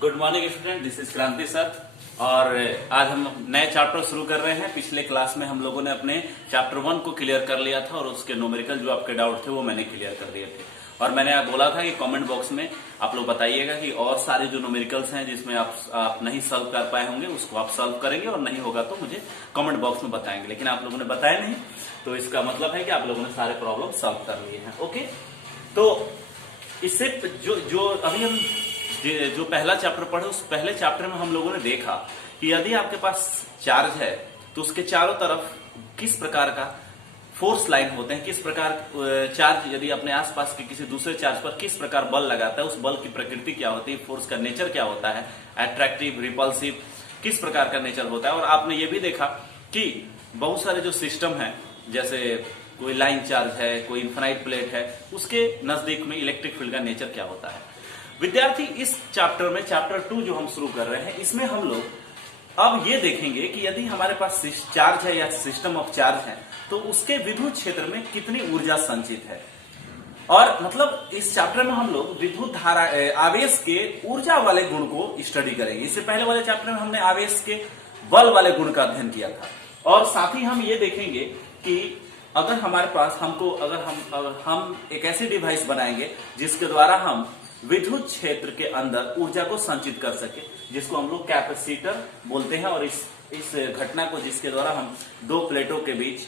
Good morning student, this is क्रांति sir. और आज हम नए चैप्टर शुरू कर रहे हैं। पिछले क्लास में हम लोगों ने अपने चैप्टर 1 को क्लियर कर लिया था और उसके न्यूमेरिकल जो आपके डाउट थे वो मैंने क्लियर कर दिए थे। और मैंने बोला था कि कमेंट बॉक्स में आप लोग बताइएगा कि और सारे जो न्यूमेरिकल्स हैं जिसमें आप नहीं सॉल्व कर पाए होंगे उसको आप सॉल्व करेंगे, और नहीं होगा तो मुझे कमेंट बॉक्स में बताएंगे। लेकिन आप लोगों ने बताया नहीं, तो इसका मतलब है कि आप लोगों ने सारे प्रॉब्लम सॉल्व कर लिए हैं। ओके, तो इससे जो अभी हम जो पहला चैप्टर पढ़े, उस पहले चैप्टर में हम लोगों ने देखा कि यदि आपके पास चार्ज है तो उसके चारों तरफ किस प्रकार का फोर्स लाइन होते हैं, किस प्रकार चार्ज यदि अपने आसपास के किसी दूसरे चार्ज पर किस प्रकार बल लगाता है, उस बल की प्रकृति क्या होती है, फोर्स का नेचर क्या होता है, अट्रैक्टिव, रिपल्सिव, किस प्रकार का नेचर होता है। और आपने ये भी देखा कि बहुत सारे जो सिस्टम है, जैसे कोई लाइन चार्ज है, कोई इन्फिनाइट प्लेट है, उसके नजदीक में इलेक्ट्रिक फील्ड का नेचर क्या होता है। विद्यार्थी, इस चैप्टर में चैप्टर 2 जो हम शुरू कर रहे हैं, इसमें हम लोग अब ये देखेंगे कि यदि हमारे पास चार्ज है या सिस्टम ऑफ चार्ज है तो उसके विद्युत क्षेत्र में कितनी ऊर्जा संचित है। और मतलब इस चैप्टर में हम लोग विद्युत धारा आवेश के ऊर्जा वाले गुण को स्टडी करेंगे। इससे पहले वाले चैप्टर में हमने आवेश के बल वाले गुण का अध्ययन किया था। और साथ ही हम ये देखेंगे कि अगर हमारे पास अगर हम एक ऐसी डिवाइस बनाएंगे जिसके द्वारा हम विद्युत क्षेत्र के अंदर ऊर्जा को संचित कर सके, जिसको हम लोग कैपेसिटर बोलते हैं। और इस घटना को जिसके द्वारा हम दो प्लेटों के बीच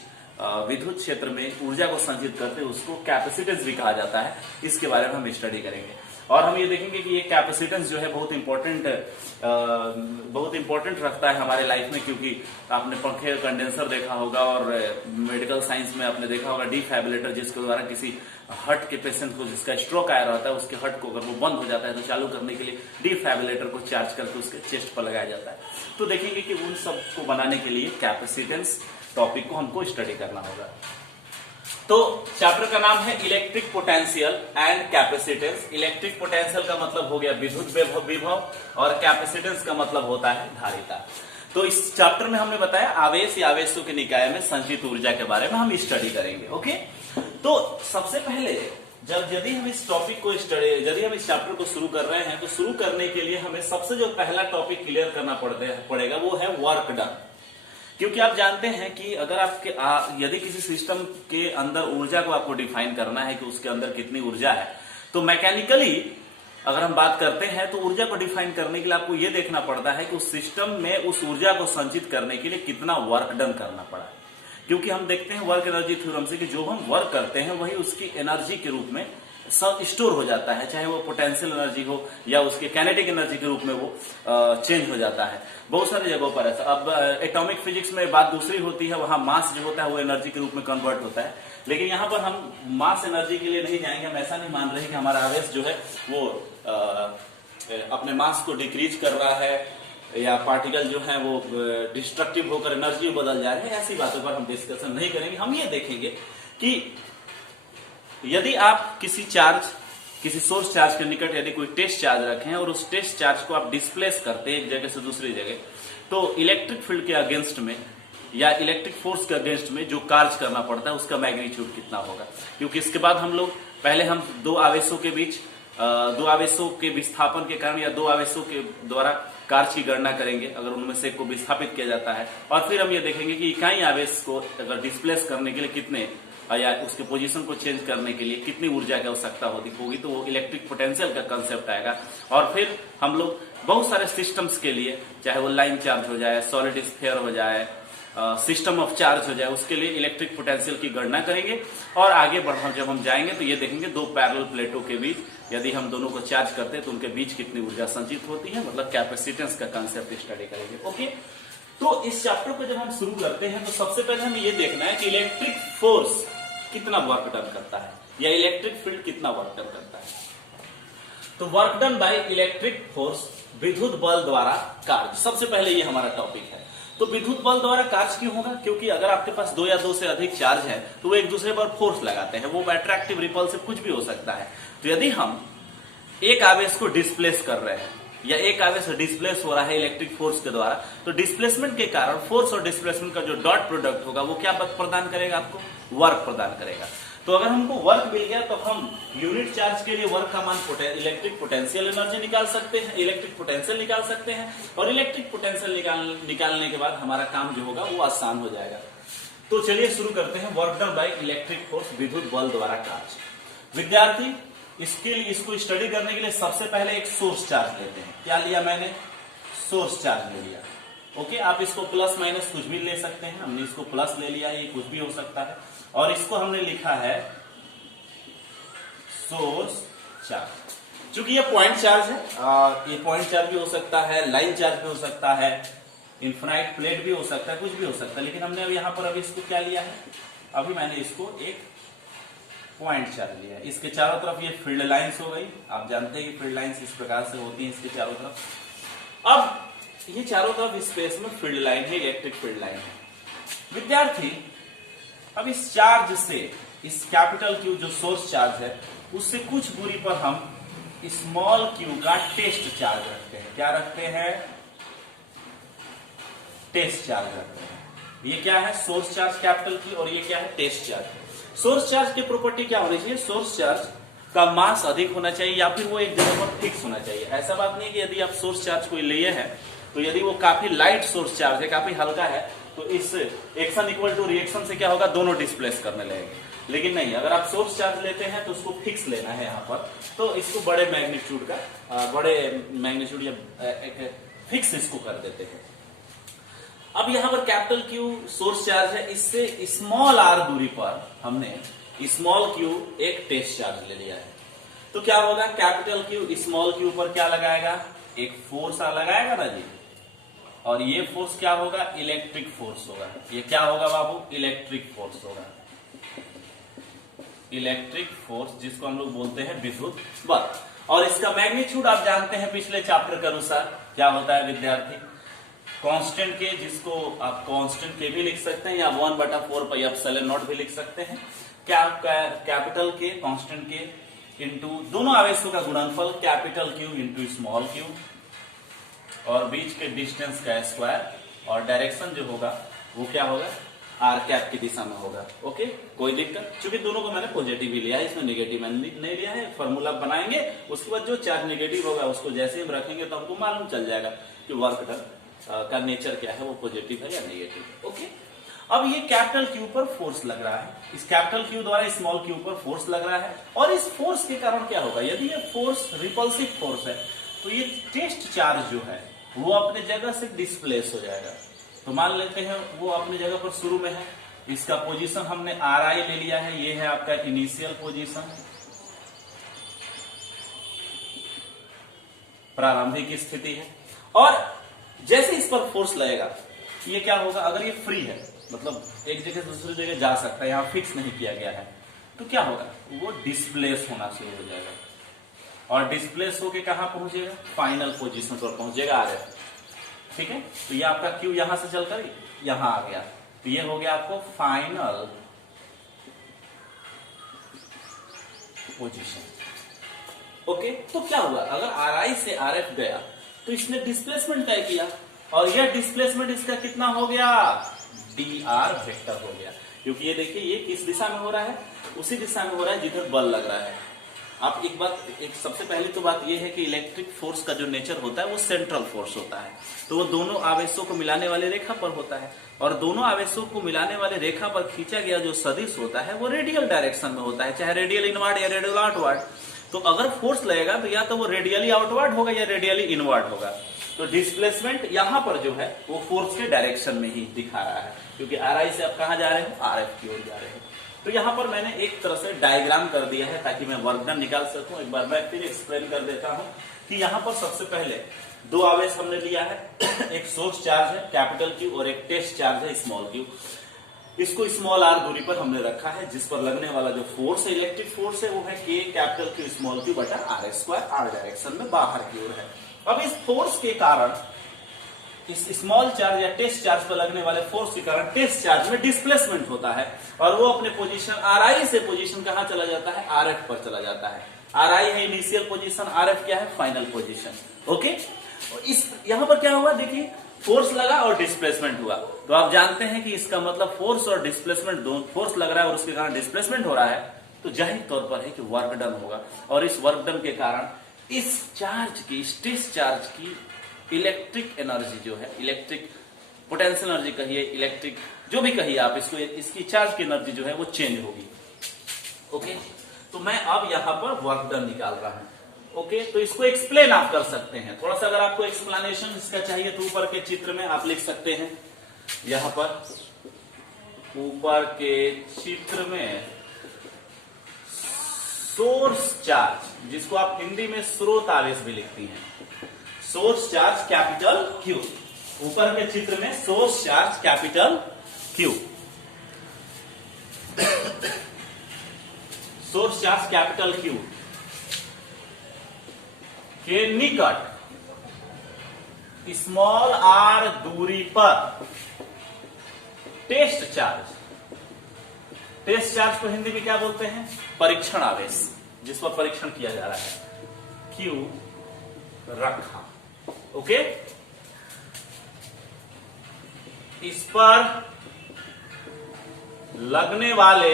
विद्युत क्षेत्र में ऊर्जा को संचित करते हैं, उसको कैपेसिटेंस भी कहा जाता है। इसके बारे में हम स्टडी करेंगे। और हम ये देखेंगे कि ये कैपेसिटेंस जो है बहुत इंपॉर्टेंट रखता है हमारे लाइफ में, क्योंकि आपने पंखे कंडेंसर देखा होगा और मेडिकल साइंस में आपने देखा होगा डिफाइब्रिलेटर, जिसके द्वारा किसी हार्ट के पेशेंट को जिसका स्ट्रोक आया रहता है, उसके हार्ट को अगर वो बंद हो जाता है तो चालू करने के लिए डिफाइब्रिलेटर को चार्ज करके उसके चेस्ट पर लगाया जाता है। तो देखेंगे कि उन सब को बनाने के लिए कैपेसिटेंस टॉपिक को हमको स्टडी करना होगा। तो चैप्टर का नाम है electric potential and capacitance. Electric potential का मतलब हो गया विद्युत विभव और कैपेसिटेंस का मतलब होता है धारिता। तो इस चैप्टर में हमने बताया आवेश या आवेशों के निकाय में संचित ऊर्जा के बारे में हम स्टडी करेंगे। ओके, तो सबसे पहले यदि हम इस टॉपिक को यदि हम इस चैप्टर को शुरू कर रहे हैं तो शुरू करने के लिए हमें सबसे जो पहला टॉपिक क्लियर करना पड़ेगा वो है वर्क डन। क्योंकि आप जानते हैं कि अगर यदि किसी सिस्टम के अंदर ऊर्जा को आपको डिफाइन करना है कि उसके अंदर कितनी ऊर्जा है, तो मैकेनिकली अगर हम बात करते हैं तो ऊर्जा को डिफाइन करने के लिए आपको यह देखना पड़ता है कि उस सिस्टम में उस ऊर्जा को संचित करने के लिए कितना वर्क डन करना पड़ा है। क्योंकि हम देखते हैं वर्क एनर्जी थ्योरम से कि जो हम वर्क करते हैं वही उसकी एनर्जी के रूप में स्टोर हो जाता है, चाहे वो पोटेंशियल एनर्जी हो या उसके काइनेटिक एनर्जी के रूप में वो चेंज हो जाता है। बहुत सारी जगहों पर ऐसा। अब एटॉमिक फिजिक्स में बात दूसरी होती है, वहां मास जो होता है वो एनर्जी के रूप में कन्वर्ट होता है। लेकिन यहाँ पर हम मास एनर्जी के लिए नहीं जाएंगे। हम ऐसा नहीं मान रहे कि हमारा आवेश जो है वो अपने मास को डिक्रीज कर रहा है या पार्टिकल जो है वो डिस्ट्रक्टिव होकर एनर्जी बदल जा रहे हैं। ऐसी बातों पर हम डिस्कशन नहीं करेंगे। हम ये देखेंगे कि यदि आप किसी सोर्स चार्ज के निकट यदि कोई टेस्ट चार्ज रखें और उस टेस्ट चार्ज को आप डिस्प्लेस करते हैं एक जगह से दूसरी जगह, तो इलेक्ट्रिक फील्ड के अगेंस्ट में या इलेक्ट्रिक फोर्स के अगेंस्ट में जो कार्य करना पड़ता है उसका मैग्नीट्यूड कितना होगा। क्योंकि इसके बाद हम दो आवेशों के विस्थापन के कारण या दो आवेशों के द्वारा कार्य की गणना करेंगे अगर उनमें से एक को विस्थापित किया जाता है। और फिर हम ये देखेंगे कि इकाई आवेश को अगर डिस्प्लेस करने के लिए कितने या उसके पोजीशन को चेंज करने के लिए कितनी ऊर्जा की आवश्यकता होगी, तो वो इलेक्ट्रिक पोटेंशियल का कंसेप्ट आएगा। और फिर हम लोग बहुत सारे सिस्टम्स के लिए, चाहे वो लाइन चार्ज हो जाए, सॉलिड स्फीयर हो जाए, सिस्टम ऑफ चार्ज हो जाए, उसके लिए इलेक्ट्रिक पोटेंशियल की गणना करेंगे। और आगे जब हम जाएंगे तो ये देखेंगे दो पैरेलल प्लेटों के बीच यदि हम दोनों को चार्ज करते हैं तो उनके बीच कितनी ऊर्जा संचित होती है, मतलब कैपेसिटेंस का कंसेप्ट स्टडी करेंगे। ओके, तो इस चैप्टर को जब हम शुरू करते हैं तो सबसे पहले हमें ये देखना है कि इलेक्ट्रिक फोर्स कितना वर्क डन करता है या इलेक्ट्रिक फील्ड कितना वर्क डन करता है। तो work done by electric force, विद्युत बल द्वारा कार्य, सबसे पहले ये हमारा टॉपिक है। तो विद्युत बल द्वारा कार्य क्यों होगा? क्योंकि अगर आपके पास दो या दो से अधिक चार्ज है तो वो एक दूसरे पर फोर्स लगाते हैं, वो अट्रैक्टिव, रिपल्सिव कुछ भी हो सकता है। तो यदि हम एक आवेश को डिस्प्लेस कर रहे हैं या एक आवेश डिस्प्लेस हो रहा है इलेक्ट्रिक फोर्स के द्वारा, तो डिस्प्लेसमेंट के कारण फोर्स और डिस्प्लेसमेंट का जो डॉट प्रोडक्ट होगा वो क्या प्रदान करेगा? आपको वर्क प्रदान करेगा। तो अगर हमको वर्क मिल गया तो हम यूनिट चार्ज के लिए वर्क का मान इलेक्ट्रिक पोटेंशियल एनर्जी निकाल सकते हैं, इलेक्ट्रिक पोटेंशियल निकाल सकते हैं, और इलेक्ट्रिक पोटेंशियल निकालने के बाद हमारा काम जो होगा वो आसान हो जाएगा। तो चलिए शुरू करते हैं। Work done by electric force, विद्युत बल द्वारा कार्य। विद्यार्थी इसके लिए, इसको स्टडी करने के लिए सबसे पहले एक सोर्स चार्ज लेते हैं। क्या लिया मैंने? सोर्स चार्ज ले लिया। ओके, आप इसको प्लस माइनस कुछ भी ले सकते हैं, हमने इसको प्लस ले लिया, ये कुछ भी हो सकता है, और इसको हमने लिखा है सोर्स चार्ज। चूंकि ये पॉइंट चार्ज है, ये पॉइंट चार्ज भी हो सकता है, लाइन चार्ज भी हो सकता है, इन्फिनाइट प्लेट भी हो सकता है, कुछ भी हो सकता है, लेकिन हमने अब यहां पर अभी इसको क्या लिया है, अभी मैंने इसको एक पॉइंट चार्ज लिया है। इसके चारों तरफ ये फील्ड लाइंस हो गई, आप जानते हैं कि फील्ड लाइंस इस प्रकार से होती हैं इसके चारों तरफ। अब ये चारों तरफ स्पेस में फील्ड लाइन है, इलेक्ट्रिक फील्ड लाइन है। विद्यार्थी अब इस चार्ज से, इस कैपिटल क्यू जो सोर्स चार्ज है, उससे कुछ दूरी पर हम स्मॉल क्यू का टेस्ट चार्ज रखते हैं। क्या रखते हैं? टेस्ट चार्ज रखते हैं। ये क्या है? सोर्स चार्ज कैपिटल क्यू, और ये क्या है? Test charge. सोर्स चार्ज की प्रॉपर्टी क्या होनी चाहिए? सोर्स चार्ज का मास अधिक होना चाहिए, या फिर वो एक जगह पर फिक्स होना चाहिए। ऐसा बात नहीं है कि यदि आप सोर्स चार्ज कोई लिए हैं तो यदि वो काफी लाइट सोर्स चार्ज है, काफी हल्का है, तो इस एक्शन इक्वल टू रिएक्शन से क्या होगा? दोनों डिस्प्लेस करने लगेंगे। लेकिन नहीं, अगर आप सोर्स चार्ज लेते हैं तो उसको फिक्स लेना है यहाँ पर, तो इसको बड़े मैग्नीट्यूड या फिक्स इसको कर देते हैं। अब यहाँ पर कैपिटल क्यू सोर्स चार्ज है, इससे स्मॉल आर दूरी पर हमने स्मॉल क्यू एक टेस्ट चार्ज ले लिया है। तो क्या होगा? कैपिटल क्यू स्मॉल क्यू पर क्या लगाएगा? एक फोर्स लगाएगा ना जी, और ये फोर्स क्या होगा? इलेक्ट्रिक फोर्स होगा। ये क्या होगा बाबू? इलेक्ट्रिक फोर्स होगा। इलेक्ट्रिक फोर्स जिसको हम लोग बोलते हैं विद्युत बल। और इसका मैग्नीट्यूड आप जानते हैं पिछले चैप्टर के अनुसार क्या होता है विद्यार्थी? कांस्टेंट के, जिसको आप कांस्टेंट के भी लिख सकते हैं, या 1/4 पाई एप्सिलॉन नॉट भी लिख सकते हैं। क्या कैपिटल के, कांस्टेंट के इंटू दोनों आवेशों का गुणनफल capital Q into small Q, और बीच के डिस्टेंस का स्क्वायर, और डायरेक्शन जो होगा वो क्या होगा? आर कैप की दिशा में होगा। ओके, कोई दिक्कत? क्योंकि दोनों को मैंने पॉजिटिव ही लिया है, इसमें नेगेटिव मैंने नहीं लिया है। फॉर्मूला बनाएंगे, उसके बाद जो चार्ज नेगेटिव होगा उसको जैसे हम रखेंगे तो हमको मालूम चल जाएगा कि वर्क डन का नेचर क्या है, वो पॉजिटिव है या नेगेटिव है। ओके, अब ये कैपिटल क्यू पर फोर्स लग रहा है, इस कैपिटल क्यू द्वारा स्मॉल क्यू पर फोर्स लग रहा है, और इस फोर्स के कारण क्या होगा? यदि ये फोर्स रिपल्सिव फोर्स है तो ये टेस्ट चार्ज जो है वो अपने जगह से डिस्प्लेस हो जाएगा। तो मान लेते हैं वो अपनी जगह पर शुरू में है, इसका पोजीशन हमने RI ले लिया है, ये है आपका इनिशियल पोजीशन, प्रारंभिक स्थिति है। और जैसे इस पर फोर्स लगेगा, ये क्या होगा? अगर ये फ्री है, मतलब एक जगह से दूसरी जगह जा सकता है, यहां फिक्स नहीं किया गया है, तो क्या होगा? वो डिस्प्लेस होना शुरू हो जाएगा, और डिस्प्लेस होके कहां पहुंचेगा? फाइनल पोजीशन पर पहुंचेगा RF। ठीक है, तो ये आपका क्यू यहां से चलकर यहां आ गया, तो ये हो गया आपको फाइनल पोजीशन। ओके, तो क्या हुआ? अगर RI से RF गया तो इसने डिस्प्लेसमेंट तय किया, और यह डिस्प्लेसमेंट इसका कितना हो गया? dr वेक्टर हो गया। क्योंकि ये देखिए, ये किस दिशा में हो रहा है? उसी दिशा में हो रहा है जिधर बल लग रहा है। आप एक सबसे पहली तो बात यह है कि इलेक्ट्रिक फोर्स का जो नेचर होता है वो सेंट्रल फोर्स होता है, तो वो दोनों आवेशों को मिलाने वाले रेखा पर होता है, और दोनों आवेशों को मिलाने वाले रेखा पर खींचा गया जो सदिश होता है वो रेडियल डायरेक्शन में होता है, चाहे रेडियल इनवर्ड या रेडियल आउटवर्ड। तो अगर फोर्स लगेगा तो या तो वो रेडियली आउटवर्ड होगा या रेडियली इनवर्ड होगा। तो डिस्प्लेसमेंट यहां पर जो है वो फोर्स के डायरेक्शन में ही दिखा रहा है, क्योंकि RI से आप कहां जा रहे हो? RF की ओर जा रहे हो। तो यहां पर मैंने एक तरह से डायग्राम कर दिया है ताकि मैं वर्क डन निकाल सकूं। एक बार मैं फिर एक्सप्लेन कर देता हूं कि यहां पर सबसे पहले दो आवेश हमने लिया है, एक सोर्स चार्ज है कैपिटल क्यू, और एक टेस्ट चार्ज है स्मॉल क्यू। इसको स्मॉल r दूरी पर हमने रखा है, जिस पर लगने वाला जो फोर्स है, इलेक्ट्रिक फोर्स है, वो है K capital Q small Q बटा R स्क्वायर, R डायरेक्शन में बाहर की ओर है। अब इस फोर्स के कारण, इस स्मॉल चार्ज या टेस्ट चार्ज पर लगने वाले फोर्स के कारण टेस्ट चार्ज में डिस्प्लेसमेंट होता है, और वो अपने पोजीशन RI से पोजीशन कहां चला जाता है? RF पर चला जाता है। RI है इनिशियल पोजीशन, RF क्या है? Final position. ओके, इस यहां पर क्या हुआ देखिए, फोर्स लगा और डिस्प्लेसमेंट हुआ। तो आप जानते हैं कि इसका मतलब फोर्स और डिस्प्लेसमेंट दोनों, फोर्स लग रहा है और उसके कारण डिस्प्लेसमेंट हो रहा है, तो जाहिर तौर पर है कि वर्क डन होगा। और इस वर्क डन के कारण इस चार्ज की, स्ट्रेस चार्ज की इलेक्ट्रिक एनर्जी जो है, इलेक्ट्रिक पोटेंशियल एनर्जी कहिए, इलेक्ट्रिक जो भी कहिए आप इसको, इसकी चार्ज की एनर्जी जो है वो चेंज होगी। ओके, तो मैं अब यहां पर वर्क डन निकाल रहा हूं। ओके, तो इसको एक्सप्लेन आप कर सकते हैं। थोड़ा सा अगर आपको एक्सप्लेनेशन इसका चाहिए तो ऊपर के चित्र में आप लिख सकते हैं। यहां पर ऊपर के चित्र में सोर्स चार्ज, जिसको आप हिंदी में स्रोत आवेश भी लिखती हैं, सोर्स चार्ज कैपिटल क्यू। ऊपर के चित्र में source charge capital Q, source charge capital Q के निकट स्मॉल आर दूरी पर टेस्ट चार्ज, टेस्ट चार्ज को हिंदी में क्या बोलते हैं? परीक्षण आवेश, जिस पर परीक्षण किया जा रहा है, क्यू रखा। ओके, इस पर लगने वाले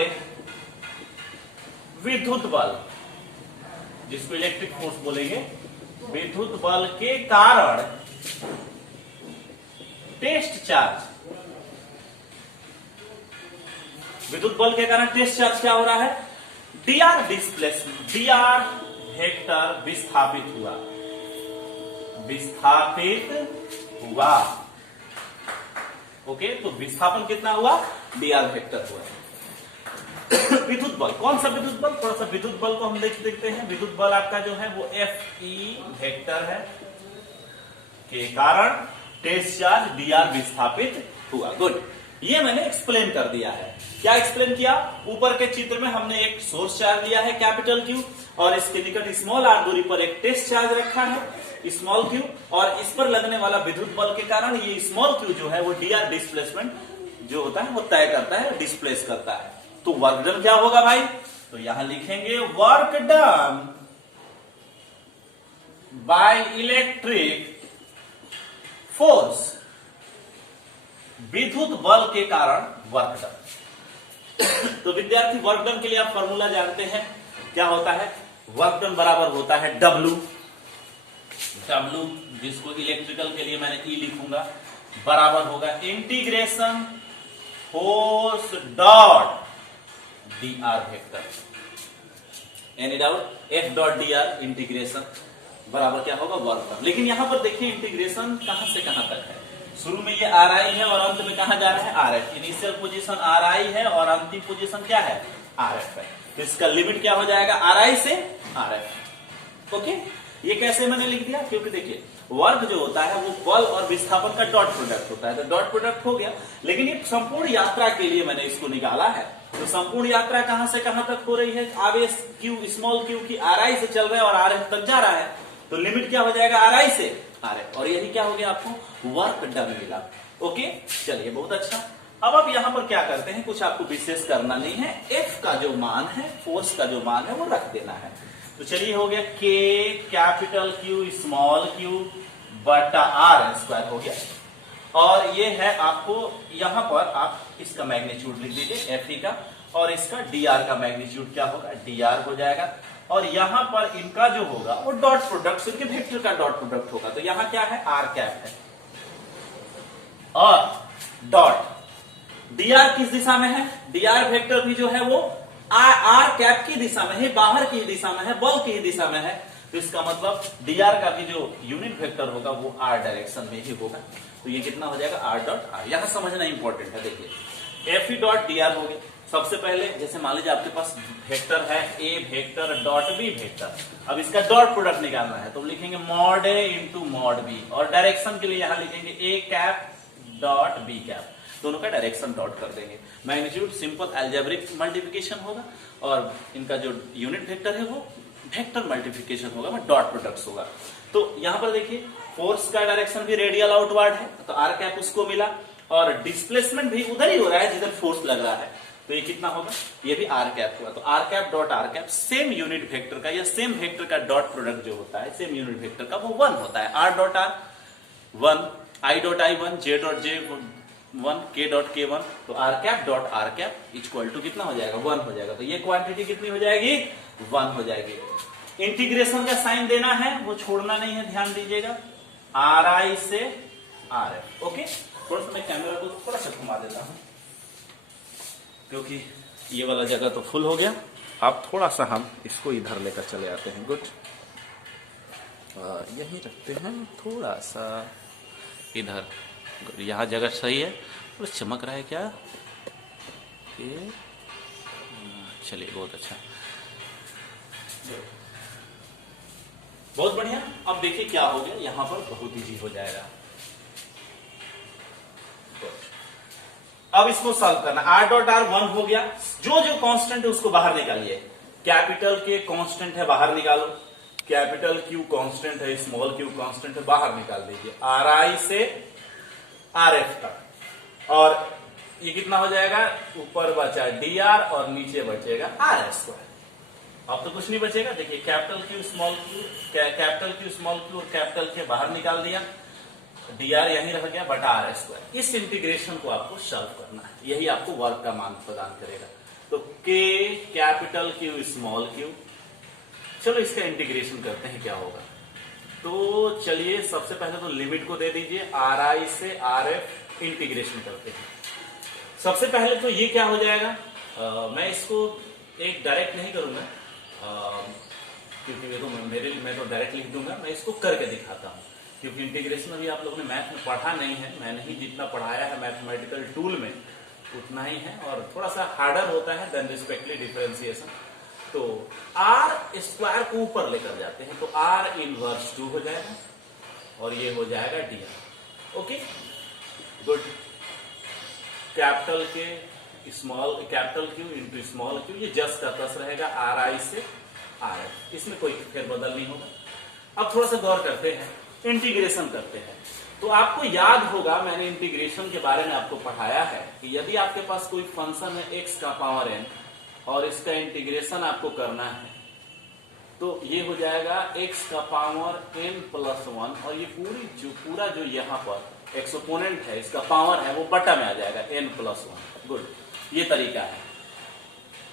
विद्युत बल, जिसको इलेक्ट्रिक फोर्स बोलेंगे, विद्युत बल के कारण टेस्ट चार्ज, विद्युत बल के कारण टेस्ट चार्ज क्या हो रहा है? dr डिस्प्लेसमेंट, dr वेक्टर विस्थापित हुआ, विस्थापित हुआ। ओके, तो विस्थापन कितना हुआ? dr वेक्टर हुआ। विद्युत बल, कौन सा विद्युत बल? थोड़ा सा विद्युत बल को हम देखते हैं। विद्युत बल आपका जो है वो Fe वेक्टर है, के कारण टेस्ट चार्ज dr विस्थापित हुआ। गुड, ये मैंने एक्सप्लेन कर दिया है। क्या एक्सप्लेन किया? ऊपर के चित्र में हमने एक सोर्स चार्ज लिया है कैपिटल क्यू, और इसके निकट स्मॉल आर दूरी पर एक टेस्ट चार्ज रखा है स्मॉल क्यू, और इस पर लगने वाला विद्युत बल के कारण ये स्मॉल क्यू जो है वो dr डिस्प्लेसमेंट जो होता है वो तय करता है, डिस्प्लेस करता है। तो वर्क डन क्या होगा भाई? तो यहां लिखेंगे work done by electric force, विद्युत बल के कारण वर्क डन। तो विद्यार्थी, वर्क डन के लिए आप फॉर्मूला जानते हैं, क्या होता है? वर्क डन बराबर होता है W, W जिसको इलेक्ट्रिकल के लिए मैंने E लिखूंगा, बराबर होगा integration force dot dr vector. Any doubt? F dot dr integration बराबर क्या होगा? Work done. लेकिन यहां पर देखिए इंटीग्रेशन कहां से कहां तक है। शुरू में ये Ri है और अंत में कहां जा रहा है? Rf। इनिशियल पोजीशन Ri है और अंतिम पोजीशन क्या है? Rf है। तो इसका लिमिट क्या हो जाएगा? Ri से Rf। ओके, ये कैसे मैंने लिख दिया? क्योंकि देखिए वर्क जो होता है वो बल और विस्थापन का डॉट प्रोडक्ट होता है, तो डॉट प्रोडक्ट हो गया। लेकिन ये संपूर्ण यात्रा के लिए मैंने इसको निकाला है। तो संपूर्ण यात्रा कहां से कहां तक हो रही है? आवेश क्यू, स्मॉल क्यू की Ri से चल रहा है और Rf तक जा रहा है, तो लिमिट क्या हो जाएगा? Ri से Rf, और यही क्या हो गया? आपको वर्क डन मिला। ओके, चलिए बहुत अच्छा। अब आप यहां पर क्या करते हैं, कुछ आपको विशेष करना नहीं है, F का जो मान है, फोर्स का जो मान है वो रख देना है। तो चलिए हो गया K capital Q small q बटा R स्क्वायर हो गया, और ये है आपको यहां पर आप इसका मैग्नीट्यूड लिख दीजिए Fe का, और इसका dr का मैग्नीट्यूड क्या होगा? dr हो जाएगा। और यहां पर इनका जो होगा वो डॉट प्रोडक्ट, इनके वेक्टर का डॉट प्रोडक्ट होगा। तो यहां क्या है? r कैप है, और डॉट dr किस दिशा में है? dr वेक्टर भी जो है वो r कैप की दिशा में है, बाहर की दिशा में है, बल की ही दिशा में है। तो इसका मतलब dr का भी जो यूनिट वेक्टर होगा वो r डायरेक्शन में ही होगा। तो ये कितना हो जाएगा? r dot r। यहां समझना इंपॉर्टेंट है। देखिए Fe डॉट dr हो गया। सबसे पहले जैसे मान लीजिए आपके पास वेक्टर है A vector dot B vector, अब इसका डॉट प्रोडक्ट निकालना है, तो लिखेंगे mod A into mod B, और डायरेक्शन के लिए यहां लिखेंगे A cap dot B cap, दोनों का डायरेक्शन डॉट कर देंगे। मैग्नीट्यूड सिंपल अलजेब्रिक मल्टीप्लिकेशन होगा, और इनका जो यूनिट वेक्टर है वो वेक्टर मल्टीप्लिकेशन होगा, मतलब डॉट प्रोडक्ट होगा। तो यहां पर देखिए फोर्स का डायरेक्शन भी रेडियल आउटवर्ड है, तो आर कैप उसको मिला, और डिस्प्लेसमेंट भी उधर ही हो रहा है जिधर फोर्स लग रहा है, तो ये कितना होगा? ये भी आर कैप होगा। तो r cap dot r cap same unit vector का या सेम वेक्टर का डॉट प्रोडक्ट जो होता है, सेम यूनिट वेक्टर का वो 1 होता है। R dot r 1 i dot i one, j dot j one, k dot k one, तो r cap dot r cap equal to कितना हो जाएगा, 1 हो जाएगा। तो ये क्वांटिटी कितनी हो जाएगी, 1 हो जाएगी। इंटीग्रेशन का साइन देना है, वो छोड़ना नहीं है, ध्यान दीजिएगा, आर आई से आर एफ। ओके, थोड़ा सा मैं कैमरा को थोड़ा सा घुमा देता हूं क्योंकि ये वाला जगह तो फुल हो गया। अब थोड़ा सा हम इसको इधर लेकर चले आते हैं। गुड, यही रखते हैं थोड़ा सा इधर, यहां जगह सही है। थोड़ा चमक रहा है क्या ये, चलिए बहुत अच्छा, बहुत बढ़िया। अब देखिए क्या हो गया, यहां पर बहुत इजी हो जाएगा। अब इसको सॉल्व करना, आर डॉट आर 1 हो गया, जो जो कांस्टेंट है उसको बाहर निकालिए। कैपिटल के कांस्टेंट है, बाहर निकालो। कैपिटल क्यू कांस्टेंट है, स्मॉल क्यू कांस्टेंट है, बाहर निकाल दीजिए। आर आई से आर एफ तक, और ये कितना हो जाएगा, ऊपर बचा डी आर और नीचे बचेगा आर एस स्क्वायर। अब तो कुछ नहीं बचेगा। देखिए capital Q small Q, capital Q small Q और कैपिटल के बाहर निकाल दिया, डी आर यहीं रह गया बटा आर स्क्वायर। इस इंटीग्रेशन को आपको सॉल्व करना है, यही आपको वर्क का मान प्रदान करेगा। तो के कैपिटल क्यू स्मॉल क्यू, चलो इसका इंटीग्रेशन करते हैं क्या होगा। तो चलिए सबसे पहले तो लिमिट को दे दीजिए, आर आई से आर एफ इंटीग्रेशन करते हैं। सबसे पहले तो ये क्या हो जाएगा, मैं इसको एक डायरेक्ट नहीं करूंगा क्योंकि मैं तो डायरेक्ट लिख दूंगा, मैं इसको करके दिखाता हूं क्योंकि इंटीग्रेशन अभी आप लोगों ने मैथ में पढ़ा नहीं है। मैंने ही जितना पढ़ाया है मैथमेटिकल टूल में उतना ही है, और थोड़ा सा हार्डर होता है देन रिस्पेक्टली डिफरेंशिएशन। तो आर स्क्वायर को ऊपर लेकर जाते हैं, तो आर इनवर्स 2 हो जाएगा और ये हो जाएगा D R. Okay good, capital K small, capital Q into small Q, ये जस्ट का तस रहेगा आर आई से आर एफ, इसमें कोई फेरबदल नहीं होगा। अब थोड़ा सा गौर करते हैं, इंटीग्रेशन करते हैं। तो आपको याद होगा मैंने इंटीग्रेशन के बारे में आपको पढ़ाया है कि यदि आपके पास कोई फंक्शन है एक्स का पावर n और इसका इंटीग्रेशन आपको करना है तो ये हो जाएगा एक्स का पावर n प्लस 1, और ये पूरा जो यहाँ पर एक्सपोनेंट है इसका पावर है वो बटा में आ जाएगा n प्लस 1। गुड, ये तरीका है।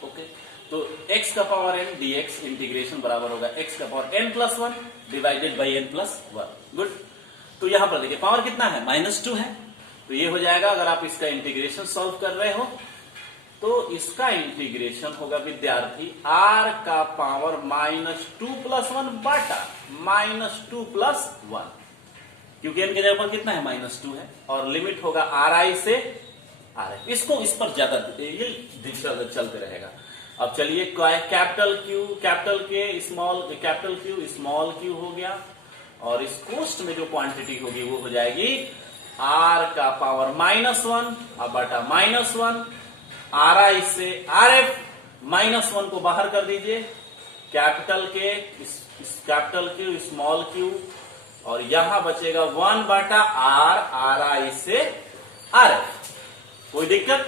ओके, तो x का पावर n dx इंटीग्रेशन बराबर होगा x का power n plus 1 divided by n plus 1। Good, तो यहां पर देखिए पावर कितना है, -2 है, तो ये हो जाएगा। अगर आप इसका इंटीग्रेशन सॉल्व कर रहे हो तो इसका इंटीग्रेशन होगा विद्यार्थी r का पावर -2 प्लस 1 बटा -2 प्लस 1, क्योंकि n के जगह पर कितना है -2 है, और लिमिट होगा आर आई से आर एफ। इसको इस पर ज्यादा ये चलते रहेगा। अब चलिए कैपिटल के स्मॉल क्यू हो गया, और इस कोष्ट में जो क्वांटिटी होगी वो हो जाएगी r का पावर -1 अब बटा -1, आर आई से आर एफ, -1 को बाहर कर दीजिए, कैपिटल के स्मॉल क्यू, और यहां बचेगा 1 बटा आर आई से आर एफ। कोई दिक्कत,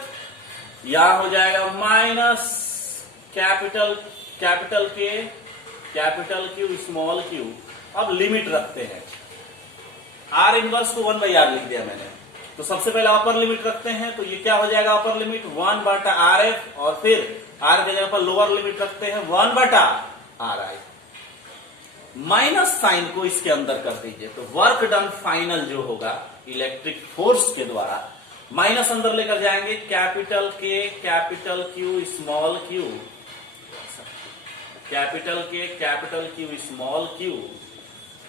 यहां हो जाएगा minus capital Q small Q. अब लिमिट रखते हैं, आर इनवर्स को 1/r लिख दिया मैंने, तो सबसे पहले अपर लिमिट रखते हैं, तो ये क्या हो जाएगा अपर लिमिट 1 बटा आर एफ, और फिर आर के जगह पर लोअर लिमिट रखते हैं 1 बटा आर आई। माइनस साइन को इसके अंदर कर दीजिए, तो वर्क डन फाइनल जो होगा इलेक्ट्रिक फोर्स के द्वारा माइनस अंदर लेकर जाएंगे, capital Q small Q, capital Q small Q,